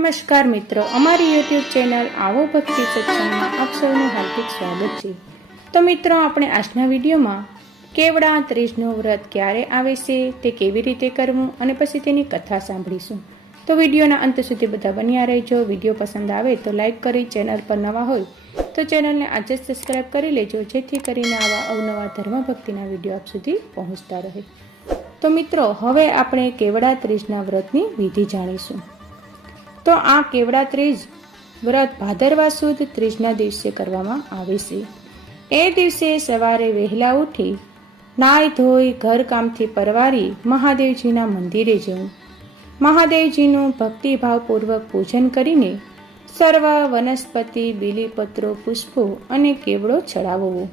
નમસ્કાર મિત્રો, અમારી યુટ્યુબ ચેનલ આવો ભક્તિ સત્સંગમાં આપ સૌનું હાર્દિક સ્વાગત છે. તો મિત્રો, આપણે આજના વિડીયોમાં કેવડા ત્રીજનું વ્રત ક્યારે આવે છે, તે કેવી રીતે કરવું અને પછી તેની કથા સાંભળીશું. તો વિડીયોના અંત સુધી બધા બન્યા રહેજો. વીડિયો પસંદ આવે તો લાઇક કરી, ચેનલ પર નવા હોય તો ચેનલને આજે જ સબસ્ક્રાઈબ કરી લેજો, જેથી કરીને આવા અવનવા ધર્મ ભક્તિના વીડિયો આપ સુધી પહોંચતા રહે. તો મિત્રો, હવે આપણે કેવડા ત્રીજના વ્રતની વિધિ જાણીશું. તો આ કેવડા ત્રીજ વ્રત ભાદરવા સુદ ત્રીજના દિવસે કરવામાં આવે છે. એ દિવસે સવારે વહેલા ઉઠી નાય ધોઈ ઘરકામથી પરવારી મહાદેવજીના મંદિરે જવું. મહાદેવજીનું ભક્તિભાવપૂર્વક પૂજન કરીને સર્વ વનસ્પતિ, બીલીપત્રો, પુષ્પો અને કેવડો ચડાવવો.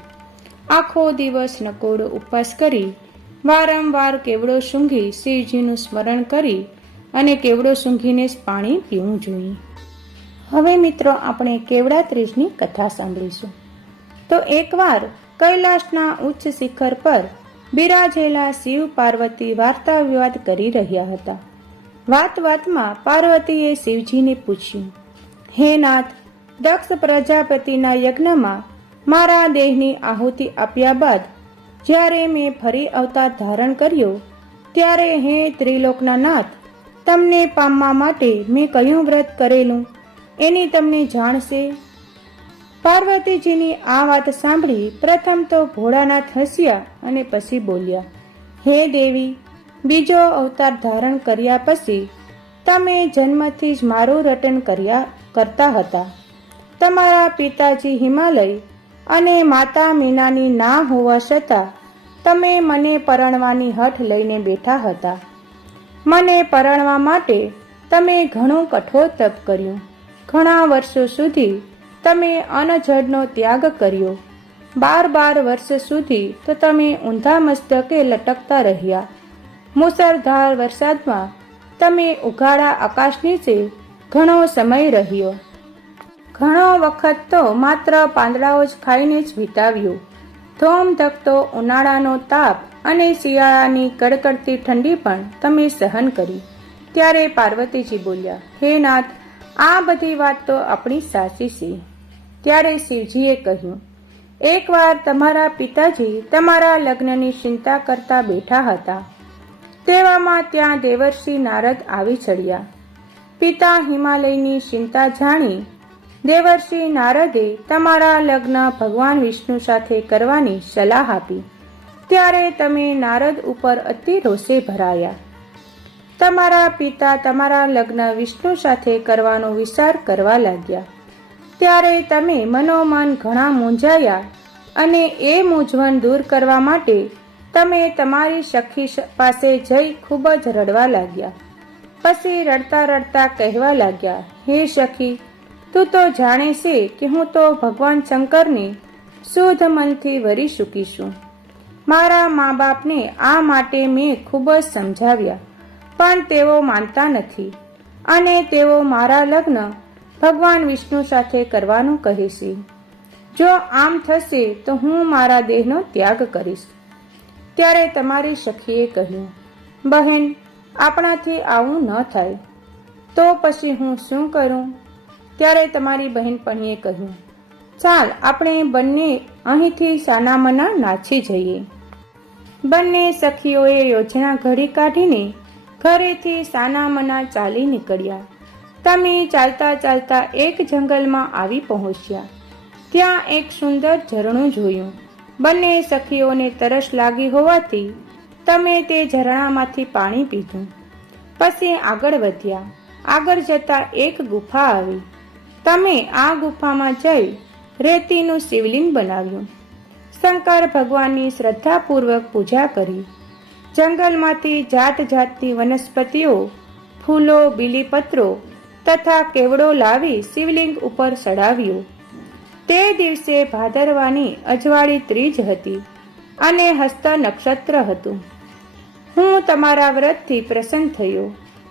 આખો દિવસ નકોડો ઉપવાસ કરી વારંવાર કેવડો શૂંઘી શિવજીનું સ્મરણ કરી અને કેવડો સૂંઘીને પાણી પીવું જોઈએ. હવે મિત્રો, આપણે કેવડા ત્રીજની કથા સાંભળીશું. તો એકવાર કૈલાસના ઉચ્ચ શિખર પર બિરાજેલા શિવ પાર્વતી વાર્તા વિવાદ કરી રહ્યા હતા. વાત વાતમાં પાર્વતીએ શિવજીને પૂછ્યું, હે નાથ, દક્ષ પ્રજાપતિના યજ્ઞમાં મારા દેહની આહુતિ આપ્યા બાદ જ્યારે મેં ફરી અવતાર ધારણ કર્યો, ત્યારે હે ત્રિલોકના નાથ તમને પામવા માટે મેં કયું વ્રત કરેલું, એની તમને જાણશે. પાર્વતીજીની આ વાત સાંભળી પ્રથમ તો ભોળાનાથ હસ્યા અને પછી બોલ્યા, હે દેવી, બીજો અવતાર ધારણ કર્યા પછી તમે જન્મથી જ મારું રટન કર્યા કરતા હતા. તમારા પિતાજી હિમાલય અને માતા મીનાની ના હોવા છતાં તમે મને પરણવાની હઠ લઈને બેઠા હતા. મને પરણવા માટે તમે ઘણું કઠોર તપ કર્યું. ઘણા વર્ષો સુધી તમે અનજડનો ત્યાગ કર્યો. બાર બાર વર્ષ સુધી તો તમે ઊંધા મસ્તકે લટકતા રહ્યા. મુસળધાર વરસાદમાં તમે ઉઘાડા આકાશ નીચે ઘણો સમય રહ્યો. ઘણો વખત તો માત્ર પાંદડાઓ જ ખાઈને જ વિતાવ્યો. ધોમ ધકતો ઉનાળાનો તાપ અને શિયાળાની કડકડતી ઠંડી પણ તમે સહન કરી. ત્યારે પાર્વતીજી બોલ્યા, હે નાથ, આ બધી વાત તો આપણી સાચી છે. ત્યારે શિવજીએ કહ્યું, એકવાર તમારા પિતાજી તમારા લગ્નની ચિંતા કરતા બેઠા હતા. તેવામાં ત્યાં દેવર્ષિ નારદ આવી ચડ્યા. પિતા હિમાલયની ચિંતા જાણી દેવર્ષિ નારદે તમારા લગ્ન ભગવાન વિષ્ણુ સાથે કરવાની સલાહ આપી. ત્યારે તમે નારદ ઉપર અતિ રોષે ભરાયા. તમારા પિતા તમારા લગ્ન વિષ્ણુ સાથે કરવાનો વિચાર કરવા લાગ્યા. ત્યારે તમે મનોમન ઘણા મૂંઝાયા અને એ મૂંઝવણ દૂર કરવા માટે તમે તમારી સખી પાસે જઈ ખૂબ જ રડવા લાગ્યા. પછી રડતા રડતા કહેવા લાગ્યા, હે સખી તું તો જાણે છે કે હું તો ભગવાન શંકરની શુદ્ધ મનથી વરી ચૂકી છું મારા મા બાપને આ માટે મેં ખૂબ જ સમજાવ્યા, પણ તેઓ માનતા નથી. અને તેઓ મારા લગ્ન ભગવાન વિષ્ણુ સાથે કરવાનું કહે છે. જો આમ થશે તો હું મારા દેહનો ત્યાગ કરીશ. ત્યારે તમારી સખીએ કહ્યું, બહેન, આપણાથી આવું ન થાય. તો પછી હું શું કરું? ત્યારે તમારી બહેનપણીએ કહ્યું, ચાલ, આપણે બંને અહીંથી સાનામના નાચી જઈએ. બંને સખીઓએ યોજના ઘડી કાઢીને ઘરેથી સાનામના ચાલી નીકળ્યા. તમે ચાલતા ચાલતા એક જંગલમાં આવી પહોંચ્યા. ત્યાં એક સુંદર ઝરણું જોયું. બંને સખીઓને તરસ લાગી હોવાથી તમે તે ઝરણામાંથી પાણી પીધું. પછી આગળ વધ્યા. આગળ જતા એક ગુફા આવી. તમે આ ગુફામાં જઈ રેતીનું શિવલિંગ બનાવ્યું. શંકર ભગવાનની શ્રદ્ધાપૂર્વક પૂજા કરી. જંગલમાંથી જાત જાતની વનસ્પતિઓ, ફૂલો, બીલીપત્રો તથા કેવડો લાવી શિવલિંગ ઉપર ચડાવ્યું. તે દિવસે ભાદરવાની અજવાળી ત્રીજ હતી અને હસ્ત નક્ષત્ર હતું. હું તમારા વ્રતથી પ્રસન્ન થયો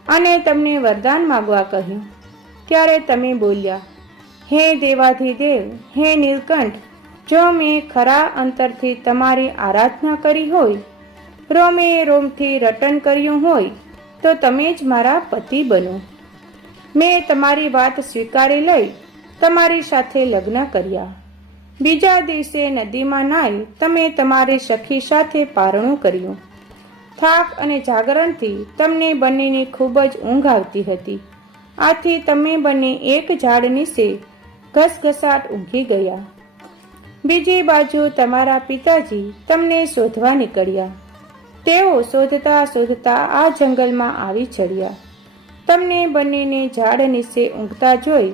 અને તમને વરદાન માગવા કહ્યું. ત્યારે તમે બોલ્યા, હે દેવાધિદેવ, હે નીલકંઠ, જો મેં ખરા અંતરથી તમારી આરાધના કરી હોય, રોમે રોમથી રટન કર્યું હોય, તો તમે જ મારા પતિ બનો. મેં તમારી વાત સ્વીકારી લઈ તમારી સાથે લગ્ન કર્યા. બીજા દિવસે નદીમાં નાઈ તમે તમારી સખી સાથે પારણું કર્યું. થાક અને જાગરણથી તમને બંનેની ખૂબ જ ઊંઘ આવતી હતી. આથી તમે બંને એક ઝાડ નીચે ઘસઘસાટ ઊંઘી ગયા. બીજી બાજુ તમારા પિતાજી તમને શોધવા નીકળ્યા. તેઓ શોધતા શોધતા આ જંગલમાં આવી ચડ્યા. તમને બંનેને ઝાડ નીચે ઊંઘતા જોઈ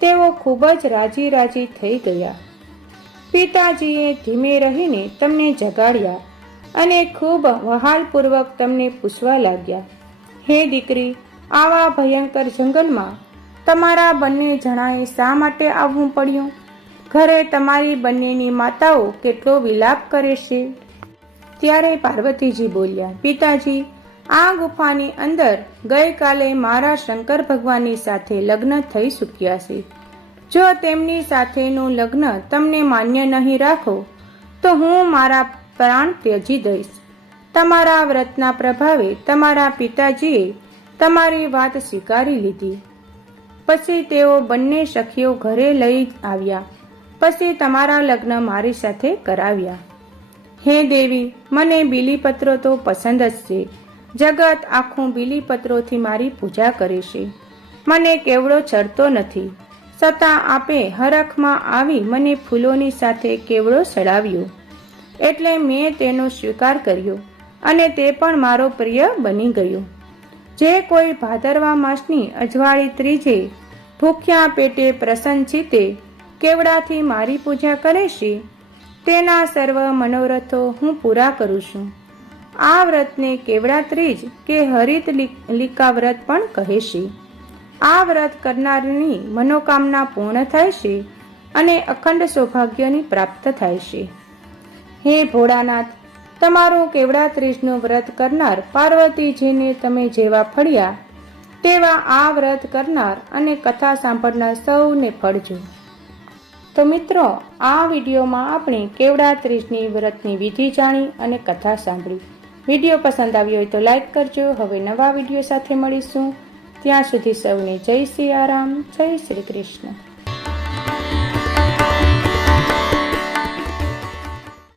તેઓ ખૂબ જ રાજી રાજી થઈ ગયા. પિતાજીએ ધીમે રહીને તમને જગાડ્યા અને ખૂબ વહાલપૂર્વક તમને પૂછવા લાગ્યા, હે દીકરી આવા ભયંકર જંગલમાં તમારા બંને જણાએ શા માટે આવવું પડ્યું? ઘરે તમારી બંનેની માતાઓ કેટલો વિલાપ કરે છે? ત્યારે પાર્વતીજી બોલ્યા, પિતાજી, આ ગુફાની અંદર ગઈકાલે મારા શંકર ભગવાનની સાથે લગ્ન થઈ ચૂક્યા છે. જો તેમની સાથેનું લગ્ન તમને માન્ય નહીં રાખો, તો હું મારા પ્રાણ ત્યજી દઈશ. તમારા વ્રતના પ્રભાવે તમારા પિતાજીએ તમારી વાત સ્વીકારી લીધી. પછી તેઓ બંને સખીઓ ઘરે લઈ આવ્યા. પછી તમારા લગ્ન મારી સાથે કરાવ્યા. હે દેવી, મને બીલીપત્રો તો પસંદ જ છે. જગત આખું બીલીપત્રોથી મારી પૂજા કરે છે. મને કેવડો ચડતો નથી. છતાં આપે હરખમાં આવી મને ફૂલોની સાથે કેવડો ચડાવ્યો એટલે મેં તેનો સ્વીકાર કર્યો અને તે પણ મારો પ્રિય બની ગયો. જે કોઈ ભાદરવા માસની અજવાળી ત્રીજે ભૂખ્યા પેટે પ્રસન્ન ચિત્તે કેવડાથી મારી પૂજા કરે છે તેના સર્વ મનોરથો હું પૂરા કરું છું. આ વ્રતને કેવડા ત્રીજ કે હરિત લિકા વ્રત પણ કહે છે આ વ્રત કરનારની મનોકામના પૂર્ણ થાય છે અને અખંડ સૌભાગ્યની પ્રાપ્ત થાય છે હે ભોળાનાથ તમારું કેવડા ત્રીજનું વ્રત કરનાર પાર્વતીજીને તમે જેવા ફળ્યા, તેવા આ વ્રત કરનાર અને કથા સાંભળનાર સૌને ફળજો. તો મિત્રો, આ વિડીયોમાં આપણે કેવડા ત્રીજની વ્રતની વિધિ જાણી અને કથા સાંભળી. વીડિયો પસંદ આવ્યો હોય તો લાઈક કરજો. હવે નવા વીડિયો સાથે મળીશું. ત્યાં સુધી સૌને જય શ્રી આરામ, જય શ્રી કૃષ્ણ.